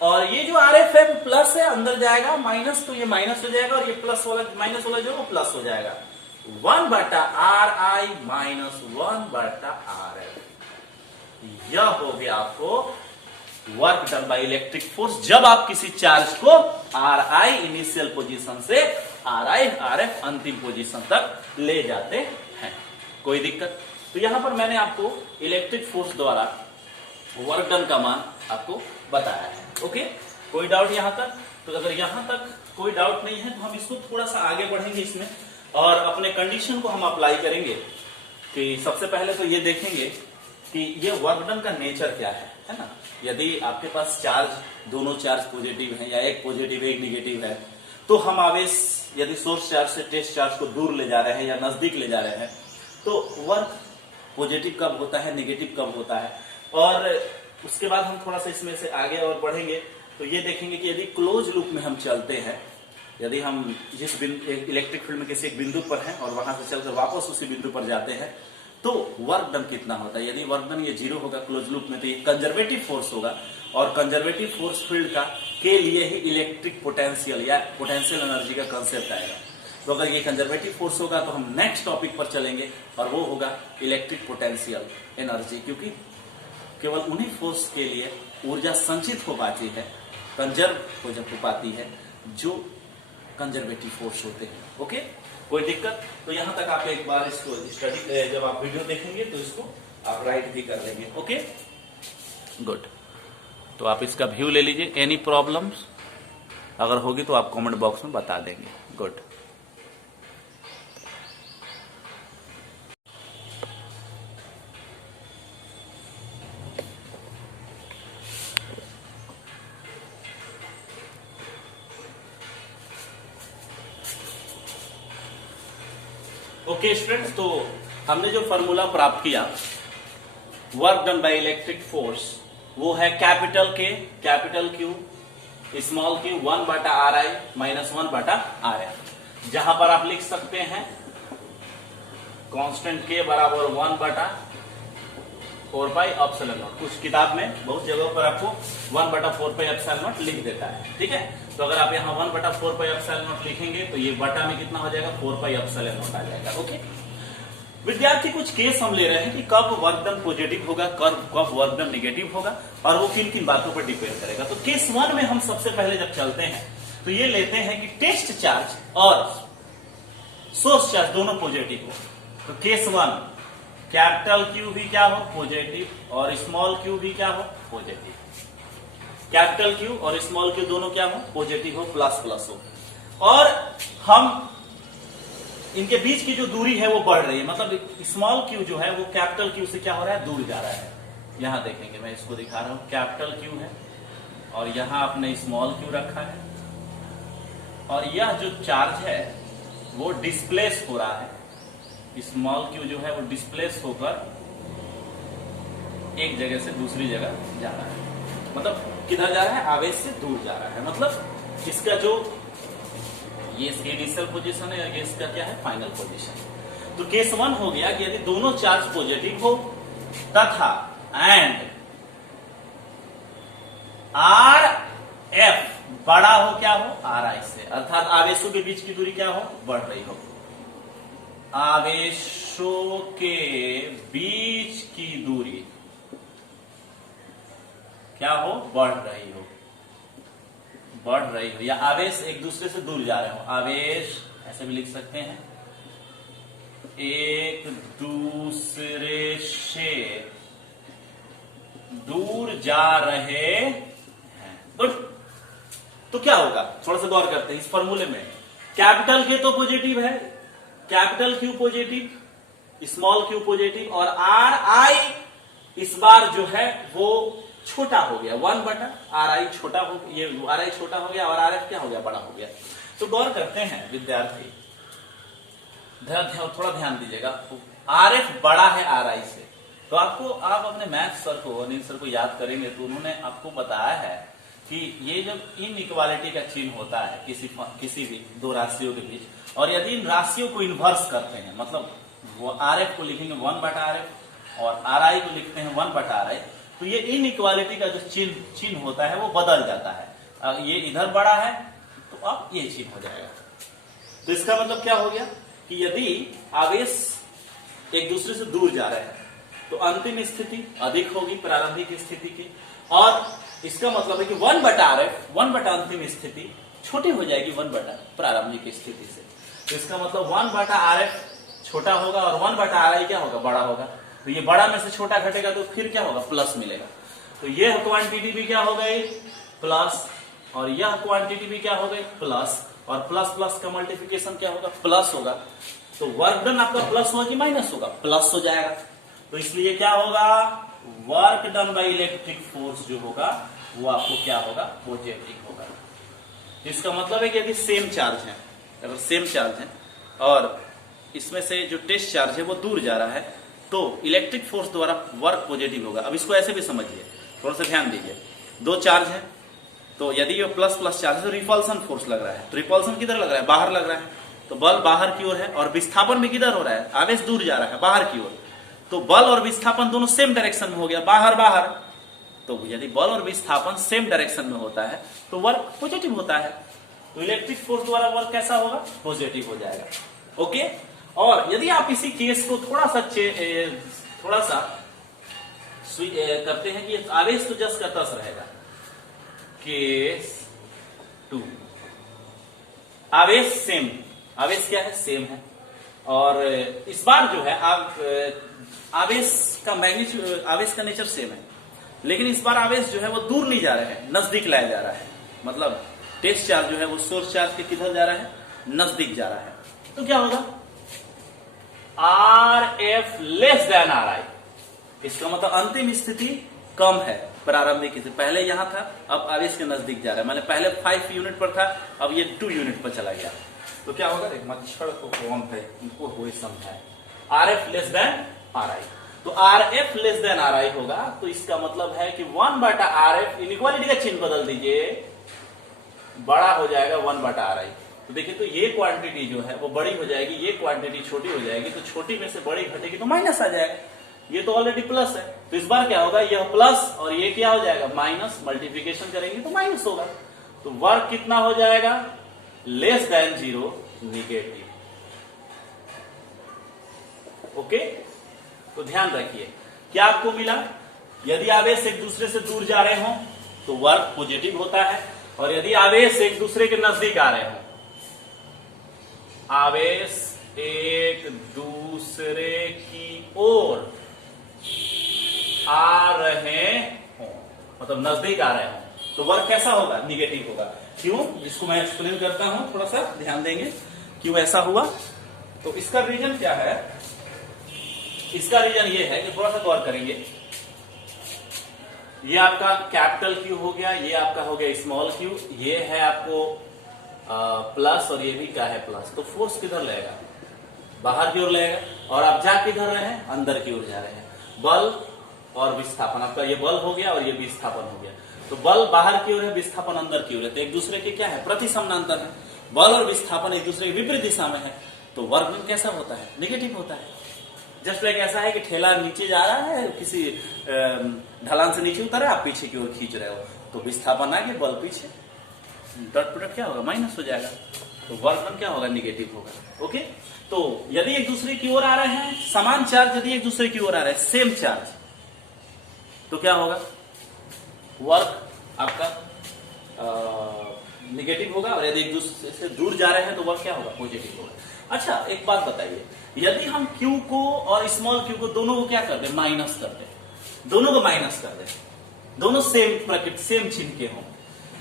और ये जो आर एफ है वो प्लस है, अंदर जाएगा माइनस, तो ये माइनस हो जाएगा, और ये प्लस वाला माइनस वाला जो वो प्लस हो जाएगा, 1 बटा आर आई माइनस 1 बटा आर एफ। यह हो गया आपको work done by electric force जब आप किसी चार्ज को आर आई इनिशियल पोजीशन से आर आई आर एफ अंतिम पोजीशन तक ले जाते हैं। कोई दिक्कत, तो यहां पर मैंने आपको इलेक्ट्रिक फोर्स द्वारा वर्क डन का मान आपको बताया है। ओके, कोई डाउट यहां तक? तो अगर यहां तक कोई डाउट नहीं है तो हम इसको थोड़ा सा आगे बढ़ेंगे इसमें, और अपने कंडीशन को हम अप्लाई करेंगे कि सबसे पहले तो ये देखेंगे कि ये वर्क डन का नेचर क्या है ना। यदि आपके पास चार्ज, दोनों चार्ज पॉजिटिव है या एक पॉजिटिव एक निगेटिव है, तो हम आवेश यदि सोर्स चार्ज से टेस्ट चार्ज को दूर ले जा रहे हैं या नजदीक ले जा रहे हैं तो वर्क पॉजिटिव कब होता है, नेगेटिव कब होता है। और उसके बाद हम थोड़ा सा इसमें से आगे और बढ़ेंगे तो ये देखेंगे कि यदि क्लोज लूप में हम चलते हैं, यदि हम जिस इलेक्ट्रिक फील्ड में किसी एक बिंदु पर हैं और वहां से चलकर वापस उसी बिंदु पर जाते हैं तो वर्क डन कितना होता है। यदि वर्क डन ये 0 होगा क्लोज लूप में तो ये कंजर्वेटिव फोर्स होगा, और कंजर्वेटिव फोर्स फील्ड का के लिए ही इलेक्ट्रिक पोटेंशियल या पोटेंशियल एनर्जी का कंसेप्ट आएगा। तो अगर ये कंजर्वेटिव फोर्स होगा तो हम नेक्स्ट टॉपिक पर चलेंगे और वो होगा इलेक्ट्रिक पोटेंशियल एनर्जी, क्योंकि केवल उन्हीं फोर्स के लिए ऊर्जा संचित हो पाती है, कंजर्व हो पाती है जो कंजर्वेटिव फोर्स होते हैं। ओके, कोई दिक्कत? तो यहां तक आप एक बार इसको स्टडी, जब आप वीडियो देखेंगे तो इसको आप राइट भी कर लेंगे। Okay, good. तो आप इसका व्यू ले लीजिए। एनी प्रॉब्लम्स अगर होगी तो आप कमेंट बॉक्स में बता देंगे। गुड। ओके स्टूडेंट्स, तो हमने जो फॉर्मूला प्राप्त किया work done by electric force वो है capital Q small Q 1/RI minus 1/RF, जहां पर आप लिख सकते हैं कांस्टेंट के बराबर 1/4πε0। कुछ किताब में बहुत जगहों पर आपको 1/4πε0 लिख देता है, ठीक है। तो अगर आप यहाँ 1/4πε0 लिखेंगे तो ये बटा में कितना हो जाएगा 4πε0 आ जाएगा। ओके विद्यार्थी, कुछ केस हम ले रहे हैं कि कब वर्क डन पॉजिटिव होगा, कब वर्क डन नेगेटिव होगा, और वो किन किन बातों पर डिपेंड करेगा। तो केस 1 में हम सबसे पहले जब चलते हैं तो ये लेते हैं कि टेस्ट चार्ज और सोर्स चार्ज दोनों पॉजिटिव हो। तो केस 1 कैपिटल क्यू भी क्या हो, पॉजिटिव, और स्मॉल क्यू भी क्या हो, पॉजिटिव। कैपिटल क्यू और स्मॉल क्यू दोनों क्या हो, पॉजिटिव हो, प्लस प्लस हो, और हम इनके बीच की जो दूरी है वो बढ़ रही है। मतलब स्मॉल क्यू जो है वो कैपिटल क्यू से क्या हो रहा है, दूर जा रहा है। यहां देखेंगे, मैं इसको दिखा रहा हूं, कैपिटल क्यू है और यहां आपने स्मॉल क्यू रखा है, और यह जो चार्ज है वो डिस्प्लेस हो रहा है। स्मॉल क्यू जो है वो डिस्प्लेस होकर एक जगह से दूसरी जगह जा रहा है। मतलब किधर जा रहा है, आवेश से दूर जा रहा है। मतलब इसका जो ये इसकी इनिशियल पोजीशन है और ये इसका क्या है, फाइनल पोजीशन। तो केस 1 हो गया कि यदि दोनों चार्ज पॉजिटिव हो तथा एंड आर एफ बड़ा हो क्या हो, RI से, अर्थात आवेशों के बीच की दूरी क्या हो, बढ़ रही हो। आवेशों के बीच की दूरी क्या हो, बढ़ रही हो, बढ़ रही हो, या आवेश एक दूसरे से दूर जा रहे हो। आवेश ऐसे भी लिख सकते हैं, एक दूसरे से दूर जा रहे हैं। गुड। तो क्या होगा, थोड़ा सा गौर करते हैं इस फॉर्मूले में। कैपिटल के तो पॉजिटिव है, capital Q positive, small Q positive, और RI इस बार जो है वो छोटा हो गया, 1/RI छोटा हो, ये RI छोटा हो गया और RF क्या हो गया, बड़ा हो गया। तो गौर करते हैं विद्यार्थी, थोड़ा ध्यान दीजिएगा, RF बड़ा है RI से। तो आपको, आप अपने मैथ्स सर को, अनिल सर को याद करेंगे तो उन्होंने आपको बताया है कि ये जब इनइक्वालिटी का चिन्ह होता है किसी भी दो राशियों के बीच, और यदि इन राशियों को इन्वर्स करते हैं, मतलब वो RF को लिखेंगे 1/RF और RI को लिखते हैं 1/RI, तो ये इनइक्वालिटी का जो चिन्ह होता है वो बदल जाता है। ये इधर बड़ा है तो अब ये चिन्ह हो जाएगा। तो इसका मतलब क्या हो गया कि यदि आवेश एक दूसरे से दूर जा रहे हैं तो अंतिम स्थिति अधिक होगी प्रारंभिक स्थिति की, और इसका मतलब है कि 1/RF 1 अंतिम स्थिति छोटी हो जाएगी 1 प्रारंभिक स्थिति से। तो इसका मतलब 1/RF छोटा होगा और 1/RI क्या होगा, बड़ा होगा। तो ये बड़ा में से छोटा घटेगा तो फिर क्या होगा, प्लस मिलेगा। तो यह क्वांटिटी भी क्या हो गई, प्लस, और यह क्वांटिटी भी क्या हो गई, प्लस, और प्लस प्लस का मल्टीप्लिकेशन क्या होगा, प्लस होगा। तो वर्क डन आपका प्लस होगा कि माइनस होगा, प्लस हो जाएगा। तो इसलिए क्या होगा, work done by electric force जो होगा वो आपको क्या होगा, पॉजिटिव होगा। इसका मतलब है कि यदि सेम चार्ज है, अगर सेम चार्ज है और इसमें से जो टेस्ट चार्ज है वो दूर जा रहा है तो इलेक्ट्रिक फोर्स द्वारा वर्क पॉजिटिव होगा। अब इसको ऐसे भी समझिए, थोड़ा सा ध्यान दीजिए। दो चार्ज है तो यदि ये प्लस प्लस चार्ज है तो रिपल्सन फोर्स लग रहा है, तो रिपल्सन किधर लग रहा है, बाहर लग रहा है, तो बल बाहर की ओर है। और विस्थापन भी किधर हो रहा है, आवेश दूर जा रहा है बाहर की ओर, तो बल और विस्थापन दोनों सेम डायरेक्शन में हो गया, बाहर बाहर। तो यदि बल और विस्थापन सेम डायरेक्शन में होता है तो वर्क पॉजिटिव होता है, तो इलेक्ट्रिक फोर्स द्वारा वर्क कैसा होगा, पॉजिटिव हो जाएगा। ओके। और यदि आप इसी केस को थोड़ा सा करते हैं कि आवेश तो जस का तस रहेगा, केस 2, आवेश सेम, आवेश क्या है, सेम है। और इस बार जो है आप आवेश का मैग्नीट्यूड, आवेश का नेचर सेम है, लेकिन इस बार आवेश जो है वो दूर नहीं जा रहा है, नजदीक लाया जा रहा है। मतलब टेस्ट चार्ज जो है वो सोर्स चार्ज के किधर जा रहा है, नजदीक जा रहा है। तो क्या होगा, are F less than R आई। इसका मतलब अंतिम स्थिति कम है प्रारंभिक स्थिति, पहले यहां था अब आवेश के नजदीक जा रहा है, मैंने पहले 5 यूनिट पर था अब ये 2 यूनिट पर चला गया। तो क्या होगा, देख मच्छर को कौन है इनको हुए समझाए, R F less than R I. तो R F less than R I होगा, तो इसका मतलब है कि 1/RF, इनइक्वालिटी का चिन्ह बदल दीजिए, बड़ा हो जाएगा 1/RI। तो देखिए, तो ये क्वांटिटी जो है वो बड़ी हो जाएगी, ये क्वांटिटी छोटी हो जाएगी, तो छोटी में से बड़ी घटेगी तो माइनस आ जाएगा। ये तो ऑलरेडी प्लस है, तो इस बार क्या होगा, यह प्लस और ये क्या हो जाएगा, माइनस। मल्टीप्लीकेशन करेंगे तो माइनस होगा, तो वर्क कितना हो जाएगा, लेस देन 0, निगेटिव। ओके, तो ध्यान रखिए क्या आपको मिला, यदि आवेश एक दूसरे से दूर जा रहे हो तो वर्क पॉजिटिव होता है, और यदि आवेश एक दूसरे के नजदीक आ रहे हो, आवेश एक दूसरे की ओर आ रहे हो, मतलब नजदीक आ रहे हो, तो वर्क कैसा होगा, निगेटिव होगा। क्यों, इसको मैं एक्सप्लेन करता हूं, थोड़ा सा ध्यान देंगे क्यों ऐसा हुआ। तो इसका रीजन क्या है, इसका रीजन ये है कि थोड़ा सा गौर करेंगे, ये आपका कैपिटल क्यू हो गया, ये आपका हो गया स्मॉल क्यू, ये है आपको प्लस और ये भी क्या है प्लस, तो फोर्स किधर लगेगा, बाहर की ओर लगेगा, और आप जा किधर रहे हैं, अंदर की ओर जा रहे हैं। बल और विस्थापन, आपका ये बल हो गया और ये विस्थापन हो गया, तो बल बाहर की ओर है, विस्थापन अंदर की ओर है, तो एक दूसरे के क्या है, प्रति समानांतर है। बल और विस्थापन एक दूसरे के विपरीत दिशा में है, तो वर्क कैसा होता है, नेगेटिव होता है। जस्ट लाइक ऐसा है कि ठेला नीचे जा रहा है, किसी ढलान से नीचे उतर है, आप पीछे की ओर खींच रहे हो, तो विस्थापन आगे, बल पीछे, डॉट प्रोडक्ट क्या होगा, माइनस हो जाएगा, तो वर्क क्या होगा, निगेटिव होगा। ओके, तो यदि एक दूसरे की ओर आ रहे हैं, समान चार्ज यदि एक दूसरे की ओर आ रहे हैं, सेम चार्ज, तो क्या होगा, वर्क आपका निगेटिव होगा, और यदि एक दूसरे से दूर जा रहे हैं तो वर्क क्या होगा, पॉजिटिव होगा। अच्छा, एक बात बताइए, यदि हम Q को और स्मॉल q को दोनों को क्या कर दे, माइनस कर दे, दोनों को माइनस कर दे, दोनों सेम प्रकृति सेम चिन्ह के हों,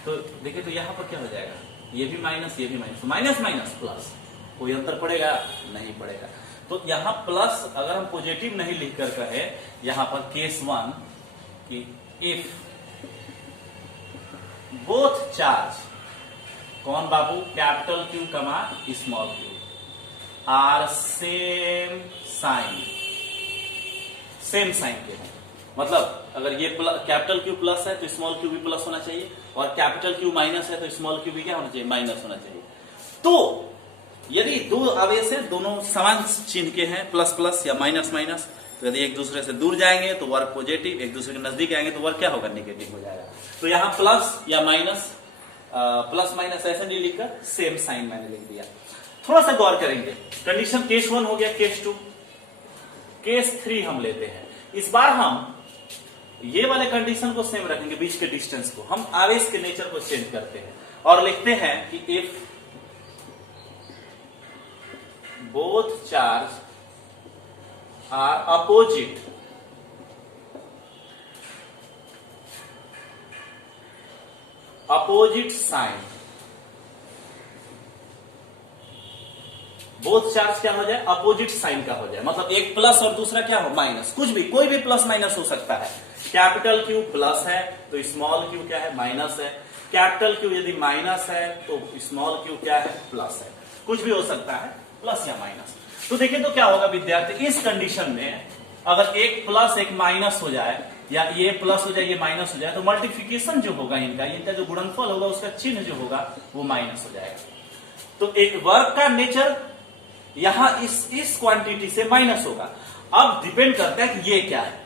तो देखिए तो यहां पर क्या हो जाएगा, ये भी माइनस, ये भी माइनस, माइनस माइनस प्लस, कोई अंतर पड़ेगा, नहीं पड़ेगा। तो यहां प्लस अगर हम पॉजिटिव नहीं लिखकर कहे, यहां पर केस 1 कि इफ बोथ चार्ज, कौन बाबू, capital Q comma small q are same sign, same sign के हैं, मतलब अगर ये कैपिटल Q प्लस है तो स्मॉल q भी प्लस होना चाहिए, और कैपिटल Q माइनस है तो स्मॉल q भी क्या होना चाहिए, माइनस होना चाहिए। तो यदि दो आवेश है, दोनों समान चिन्ह के हैं, प्लस प्लस या माइनस माइनस, तो यदि एक दूसरे से दूर जाएंगे तो वर्क पॉजिटिव, एक दूसरे के नजदीक आएंगे तो वर्क क्या होगा, निगेटिव हो जाएगा। तो यहां प्लस या माइनस, प्लस माइनस ऐसे नहीं लिखकर सेम साइन मैंने लिख दिया। थोड़ा सा गौर करेंगे, कंडीशन केस 1 हो गया, केस 2, केस 3 हम लेते हैं। इस बार हम ये वाले कंडीशन को सेम रखेंगे, बीच के डिस्टेंस को, हम आवेश के नेचर को चेंज करते हैं और लिखते हैं कि if both charge are opposite, opposite sign, both charge क्या हो जाए, अपोजिट साइन का हो जाए, मतलब एक प्लस और दूसरा क्या हो, माइनस, कुछ भी, कोई भी प्लस माइनस हो सकता है, कैपिटल क्यू प्लस है तो स्मॉल क्यू क्या है, माइनस है। कैपिटल क्यू यदि माइनस है तो स्मॉल क्यू क्या है, प्लस है। कुछ भी हो सकता है, प्लस या माइनस। तो देखिए तो क्या होगा विद्यार्थी, इस कंडीशन में अगर एक प्लस एक माइनस हो जाए, या ये प्लस हो जाए ये माइनस हो जाए, तो मल्टीप्लिकेशन जो होगा इनका जो गुणनफल होगा उसका चिन्ह जो होगा वो माइनस हो जाएगा। तो एक वर्ग का नेचर यहां इस क्वांटिटी से माइनस होगा। अब डिपेंड करता है कि ये क्या है।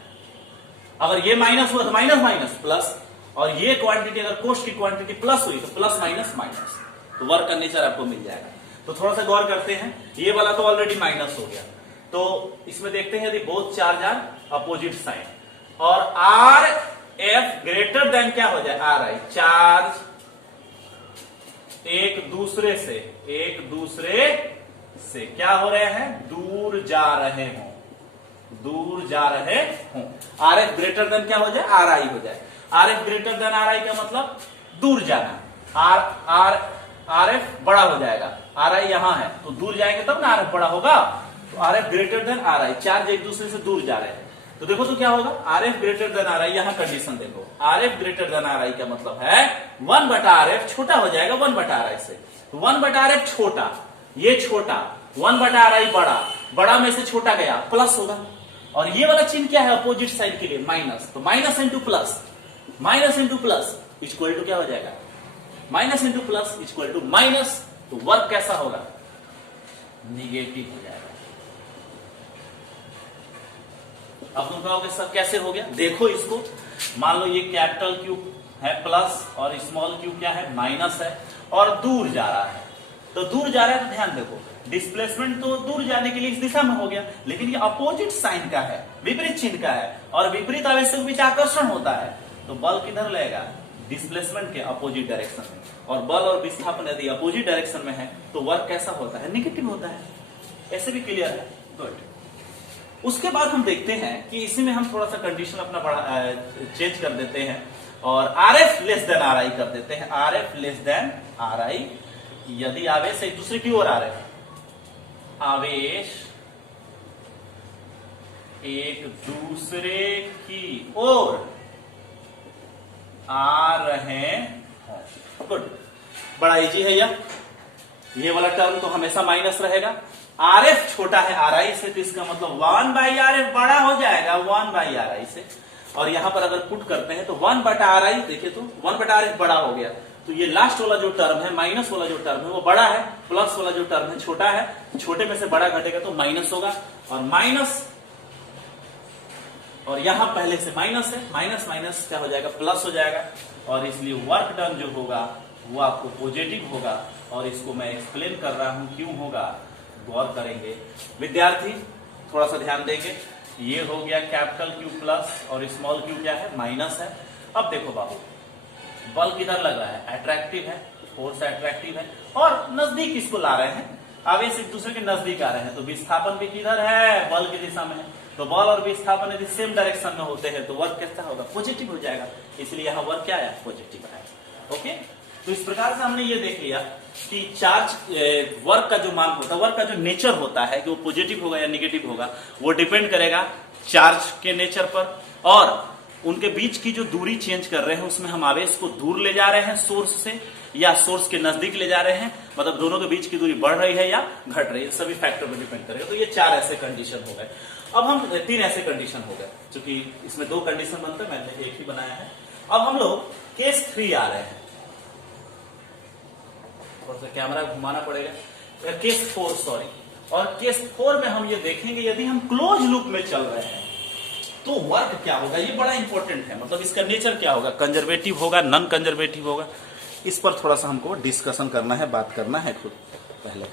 अगर ये माइनस हुआ तो माइनस माइनस प्लस, और ये क्वांटिटी अगर कोष्ट की क्वांटिटी प्लस हुई तो प्लस माइनस माइनस, तो वर्क का नेचर आपको मिल जाएगा। तो थोड़ा सा गौर करते हैं, ये वाला तो ऑलरेडी माइनस हो गया, तो इसमें देखते हैं यदि both charge are opposite sign और आर एफ ग्रेटर देन क्या हो जाए, आर आई, चार्ज एक दूसरे से क्या हो रहे हैं, दूर जा रहे हों। आर एफ ग्रेटर देन क्या हो जाए, आर आई हो जाए। Are f greater then R आई का मतलब दूर जाना। आर एफ बड़ा हो जाएगा, आर आई यहां है तो दूर जाएंगे तब ना आर एफ बड़ा होगा। तो R f greater then R आई, चार्ज एक दूसरे से दूर जा रहे हैं, तो देखो तो क्या होगा, are f greater then R आई। यहां कंडीशन देखो, are f greater then R आई का मतलब है 1/RF छोटा हो जाएगा 1/RI से। 1/RF छोटा, ये छोटा, 1/RI बड़ा में से छोटा गया, प्लस होगा। और ये वाला चिन्ह क्या है अपोजिट साइड के लिए, माइनस। तो minus into plus equal to क्या हो जाएगा, minus into plus equal to minus. तो वर्क कैसा होगा, निगेटिव हो जाएगा। अब तुम कहोगे सर कैसे हो गया, देखो इसको, मान लो ये कैपिटल क्यू है प्लस और स्मॉल क्यू क्या है, माइनस है, और दूर जा रहा है। तो दूर जा रहा है तो ध्यान देखो, डिस्प्लेसमेंट तो दूर जाने के लिए इस दिशा में हो गया, लेकिन ये अपोजिट साइन का है, विपरीत चिन्ह का है, और विपरीत आवेश के बीच आकर्षण होता है। तो बल किधर लगेगा, डिस्प्लेसमेंट के अपोजिट डायरेक्शन में। और बल और विस्थापन यदि अपोजिट डायरेक्शन में है तो वर्क कैसा होता है, निगेटिव होता है। ऐसे भी क्लियर है, गुड। उसके बाद हम देखते हैं कि इसी में हम थोड़ा सा कंडीशन अपना चेंज कर देते हैं और r F less than R आई कर देते हैं। Are F less than R आई, यदि आवेश एक दूसरे की ओर आ रहे हैं, आवेश एक दूसरे की ओर आ रहे हैं, गुड, बड़ा इजी है ये वाला टर्म तो हमेशा माइनस रहेगा। आर एफ छोटा है आर आई से, तो इसका मतलब 1/RF बड़ा हो जाएगा 1/RI से। और यहां पर अगर पुट करते हैं तो 1/RI, देखिए तो 1/RF बड़ा हो गया। तो ये लास्ट वाला जो टर्म है, माइनस वाला जो टर्म है वो बड़ा है, प्लस वाला जो टर्म है छोटा है। छोटे में से बड़ा घटेगा तो माइनस होगा, और माइनस, और यहां पहले से माइनस है, माइनस माइनस क्या हो जाएगा, प्लस हो जाएगा। और इसलिए वर्क डन जो होगा वो आपको पॉजिटिव होगा। और इसको मैं एक्सप्लेन कर रहा हूं क्यों होगा, गौर करेंगे विद्यार्थी, थोड़ा सा ध्यान देंगे। ये हो गया कैपिटल क्यू प्लस और स्मॉल क्यू क्या है, माइनस है। अब देखो बाबू, बल किधर लग रहा है, अट्रैक्टिव है, फोर्स अट्रैक्टिव है, और नजदीक इसको ला रहे हैं, आवेश एक दूसरे के नजदीक आ रहे हैं। तो विस्थापन भी किधर है, बल की दिशा में है। तो बल और विस्थापन यदि सेम डायरेक्शन में होते हैं तो वर्क कैसा होगा, पॉजिटिव हो जाएगा। इसलिए यहां वर्क क्या आया, पॉजिटिव आया। ओके, तो इस प्रकार से हमने ये देख लिया कि चार्ज वर्क का जो मान होता है, वर्क का जो नेचर होता है कि वो पॉजिटिव होगा या नेगेटिव होगा, वो डिपेंड करेगा चार्ज के नेचर पर। और उनके बीच की जो दूरी चेंज कर रहे हैं उसमें हम आवेश को दूर ले जा रहे हैं सोर्स से, या सोर्स के नजदीक ले जा रहे हैं, मतलब दोनों के बीच की दूरी बढ़ रही है या घट रही है, सभी फैक्टर पर डिपेंड करेगा। तो ये 4 ऐसे कंडीशन हो गए। अब हम 3 ऐसे कंडीशन हो गए, क्योंकि इसमें 2 कंडीशन बनते हैं, मैंने एक ही बनाया है। अब हम लोग केस 3 आ रहे हैं, थोड़ा सा कैमरा घुमाना पड़ेगा, केस 4 सॉरी। और केस 4 में हम ये देखेंगे यदि हम क्लोज लूप में चल रहे हैं तो वर्क क्या होगा, ये बड़ा इंपॉर्टेंट है। मतलब इसका नेचर क्या होगा, कंजर्वेटिव होगा, नॉन कंजर्वेटिव होगा, इस पर थोड़ा सा हमको डिस्कशन करना है, बात करना है खुद पहले।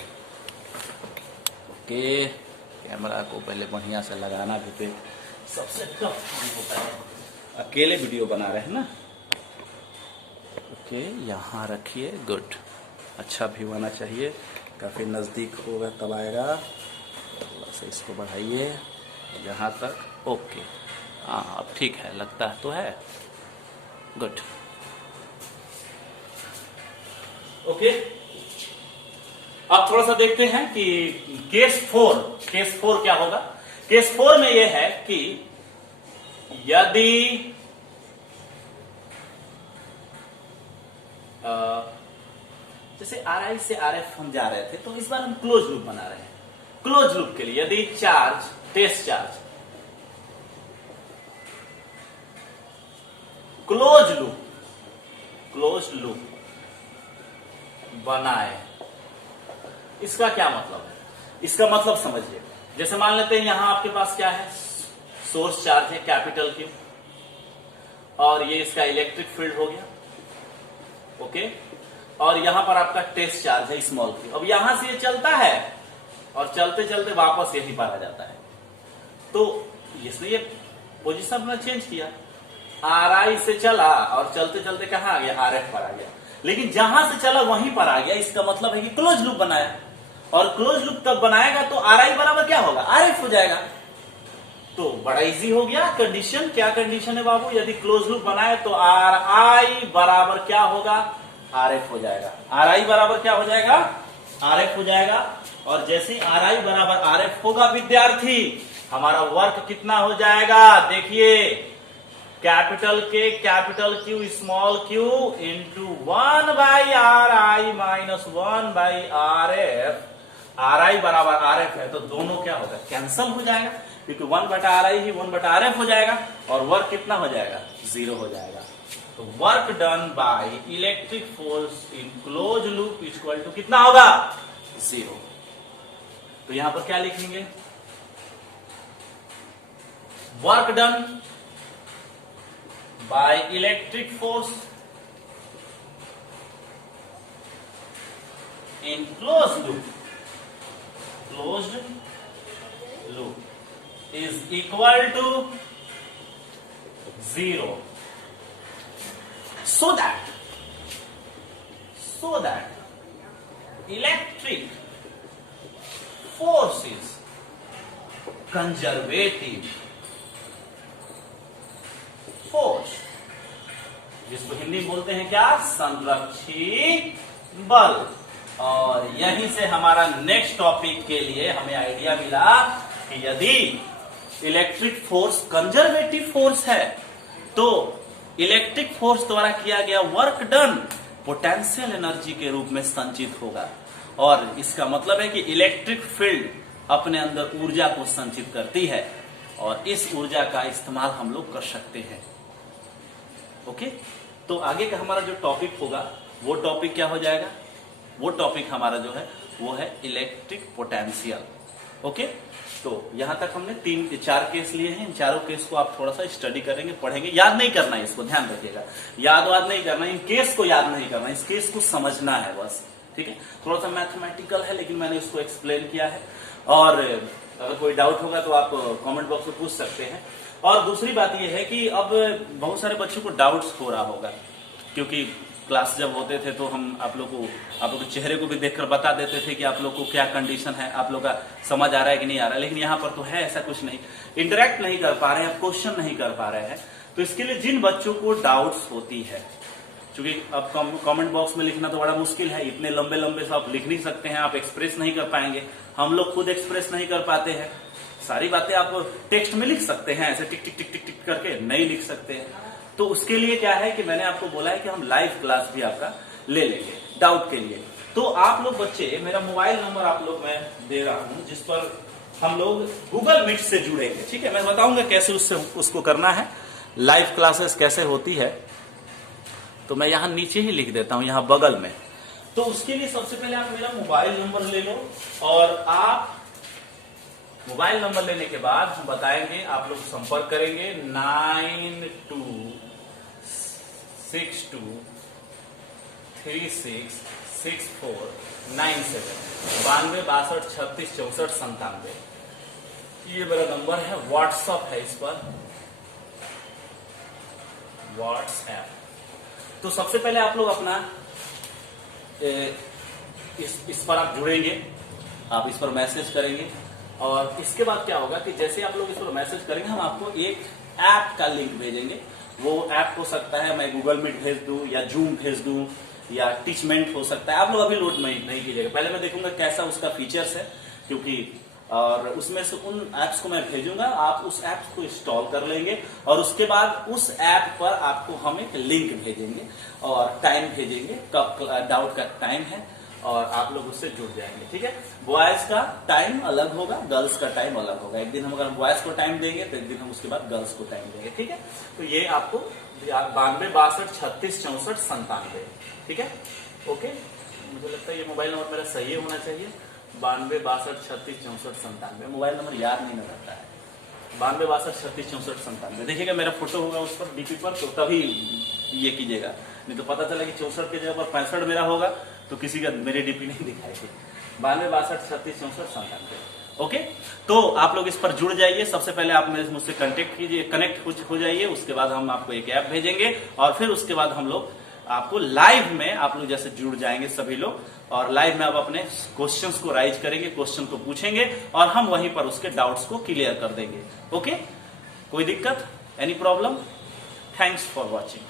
ओके, कैमरा को पहले बढ़िया से लगाना भी पे सबसे टफ काम होता है, अकेले वीडियो बना रहे हैं ना। ओके, यहाँ रखिए, गुड, अच्छा व्यू आना चाहिए, काफी नजदीक होगा तब आएगा। थोड़ा सा इसको बढ़ाइए यहाँ तक, ओके, हाँ अब ठीक है, लगता है तो है, गुड। ओके, अब थोड़ा सा देखते हैं कि केस 4 क्या होगा। केस 4 में यह है कि यदि जैसे आर आई से आर एफ हम जा रहे थे, तो इस बार हम क्लोज लूप बना रहे हैं। क्लोज लूप के लिए यदि charge, test charge, close loop बनाए, इसका क्या मतलब है? इसका मतलब समझिए, जैसे मान लेते हैं यहां आपके पास क्या है, सोर्स चार्ज है कैपिटल Q, और ये इसका इलेक्ट्रिक फील्ड हो गया, ओके। और यहां पर आपका टेस्ट चार्ज है स्मॉल q। अब यहां से ये चलता है और चलते चलते वापस यहीं पर आ जाता है, तो इसने ये पोजीशन अपना चेंज किया, आर आई से चला और चलते चलते कहां आ गया, आर एफ पर आ गया। लेकिन जहां से चला वहीं पर आ गया, इसका मतलब है कि क्लोज लूप बनाया। और क्लोज लूप तब बनाएगा तो आर आई बराबर क्या होगा, आर एफ हो जाएगा। तो बड़ा इजी हो गया कंडीशन। क्या कंडीशन है बाबू, यदि क्लोज लूप बनाए तो आर आई बराबर क्या होगा, आर एफ हो जाएगा। आर आई बराबर क्या हो जाएगा, आर एफ हो जाएगा। और जैसे आर आई बराबर आर एफ होगा विद्यार्थी, हमारा वर्क कितना हो जाएगा, देखिए कैपिटल के capital Q small q into 1 by are I minus 1 by R F. Are आई बराबर आर एफ है तो दोनों क्या होगा, कैंसल हो जाएगा, क्योंकि 1 बटा आर आई ही 1 बटा आर एफ हो जाएगा, और वर्क कितना हो जाएगा, 0 हो जाएगा। तो work done by electric force in close loop equal to कितना होगा, 0। तो यहां पर क्या लिखेंगे, work done by electric force in closed loop is equal to 0, so that electric force is conservative force, जिसको हिंदी में बोलते हैं क्या, संरक्षित बल। और यहीं से हमारा नेक्स्ट टॉपिक के लिए हमें आइडिया मिला कि यदि इलेक्ट्रिक फोर्स कंजर्वेटिव फोर्स है तो इलेक्ट्रिक फोर्स द्वारा किया गया वर्क डन पोटेंशियल एनर्जी के रूप में संचित होगा। और इसका मतलब है कि इलेक्ट्रिक फील्ड अपने अंदर ऊर्जा को संचित करती है, और इस ऊर्जा का इस्तेमाल हम लोग कर सकते हैं। ओके, तो आगे का हमारा जो टॉपिक होगा वो टॉपिक क्या हो जाएगा, वो टॉपिक हमारा जो है वो है इलेक्ट्रिक पोटेंशियल। ओके, तो यहां तक हमने 3-4 केस लिए हैं। इन चारों केस को आप थोड़ा सा स्टडी करेंगे, पढ़ेंगे, याद नहीं करना है, इसको ध्यान रखिएगा, याद नहीं करना, इन केस को याद नहीं करना, इस केस को समझना है बस, ठीक है। थोड़ा सा मैथमेटिकल है लेकिन मैंने इसको एक्सप्लेन किया है, और अगर कोई डाउट होगा तो आप कमेंट बॉक्स में पूछ सकते हैं। और दूसरी बात यह है कि अब बहुत सारे बच्चों को डाउट्स हो रहा होगा, क्योंकि क्लास जब होते थे तो हम आप लोग के चेहरे को भी देखकर बता देते थे कि आप लोग को क्या कंडीशन है, आप लोग का समझ आ रहा है कि नहीं आ रहा है। लेकिन यहाँ पर तो है ऐसा कुछ नहीं, इंटरेक्ट नहीं कर पा रहे हैं, क्वेश्चन नहीं कर पा रहे हैं। तो इसके लिए जिन बच्चों को डाउट्स होती है, क्योंकि अब कमेंट बॉक्स में लिखना तो बड़ा मुश्किल है, इतने लंबे लंबे से आप लिख नहीं सकते हैं, आप एक्सप्रेस नहीं कर पाएंगे, हम लोग खुद एक्सप्रेस नहीं कर पाते हैं। सारी बातें आप टेक्स्ट में लिख सकते हैं, ऐसे टिक टिक टिक टिक टिक करके नहीं लिख सकते हैं। तो उसके लिए क्या है कि मैंने आपको बोला है कि हम लाइव क्लास भी आपका ले लेंगे डाउट के लिए। तो आप लोग बच्चे, मेरा मोबाइल नंबर आप लोग मैं दे रहा हूं, जिस पर हम लोग गूगल मीट से जुड़ेंगे, ठीक है। मैं बताऊंगा कैसे उसको करना है, लाइव क्लासेस कैसे होती है। तो मैं यहां नीचे ही लिख देता हूं, यहां बगल में। तो उसके लिए सबसे पहले आप मेरा मोबाइल नंबर ले लो, और आप मोबाइल नंबर लेने के बाद हम बताएंगे, आप लोग संपर्क करेंगे 92366497 9262366497। ये मेरा नंबर है, व्हाट्सएप है, इस पर व्हाट्सएप। तो सबसे पहले आप लोग अपना इस पर आप जुड़ेंगे, आप इस पर मैसेज करेंगे, और इसके बाद क्या होगा कि जैसे आप लोग इस पर मैसेज करेंगे, हम आपको एक ऐप का लिंक भेजेंगे। वो ऐप हो सकता है मैं गूगल मीट भेज दूं, या जूम भेज दूं, या टीचमेंट हो सकता है। आप लोग अभी लोड नहीं कीजिएगा, पहले मैं देखूंगा कैसा उसका फीचर्स है, क्योंकि और उसमें से उन ऐप्स को मैं भेजूंगा, आप उस ऐप्स को इंस्टॉल कर लेंगे और उसके बाद उस ऐप पर आपको हम एक लिंक भेजेंगे और टाइम भेजेंगे, कब डाउट का टाइम है, और आप लोग उससे जुड़ जाएंगे। ठीक है, बॉयज का टाइम अलग होगा, गर्ल्स का टाइम अलग होगा। एक दिन हम अगर बॉयज को टाइम देंगे तो एक दिन हम उसके बाद गर्ल्स को टाइम देंगे। ठीक है, तो ये आपको 92 62 36 64 97। ठीक है, ओके, मुझे लगता है ये मोबाइल नंबर मेरा सही होना चाहिए, 92 62 36 64 97। मोबाइल नंबर याद नहीं रहता है, 92 62 36 64 97। देखिएगा मेरा फोटो होगा उस पर डीपी पर, तो तभी ये कीजिएगा, नहीं तो पता चला कि 64 की जगह पर 65 मेरा होगा तो किसी का मेरे डीपी नहीं दिखाएगी। 92 62 36 64 97। ओके, तो आप लोग इस पर जुड़ जाइए। सबसे पहले आप मेरे मुझसे कनेक्ट कीजिए, कनेक्ट हो जाइए, उसके बाद हम आपको एक ऐप भेजेंगे और फिर उसके बाद हम लोग आपको लाइव में आप लोग जैसे जुड़ जाएंगे सभी लोग, और लाइव में आप अपने क्वेश्चंस को राइज करेंगे, क्वेश्चन को पूछेंगे और हम वहीं पर उसके डाउट्स को क्लियर कर देंगे। ओके, कोई दिक्कत, any problem? Thanks for watching.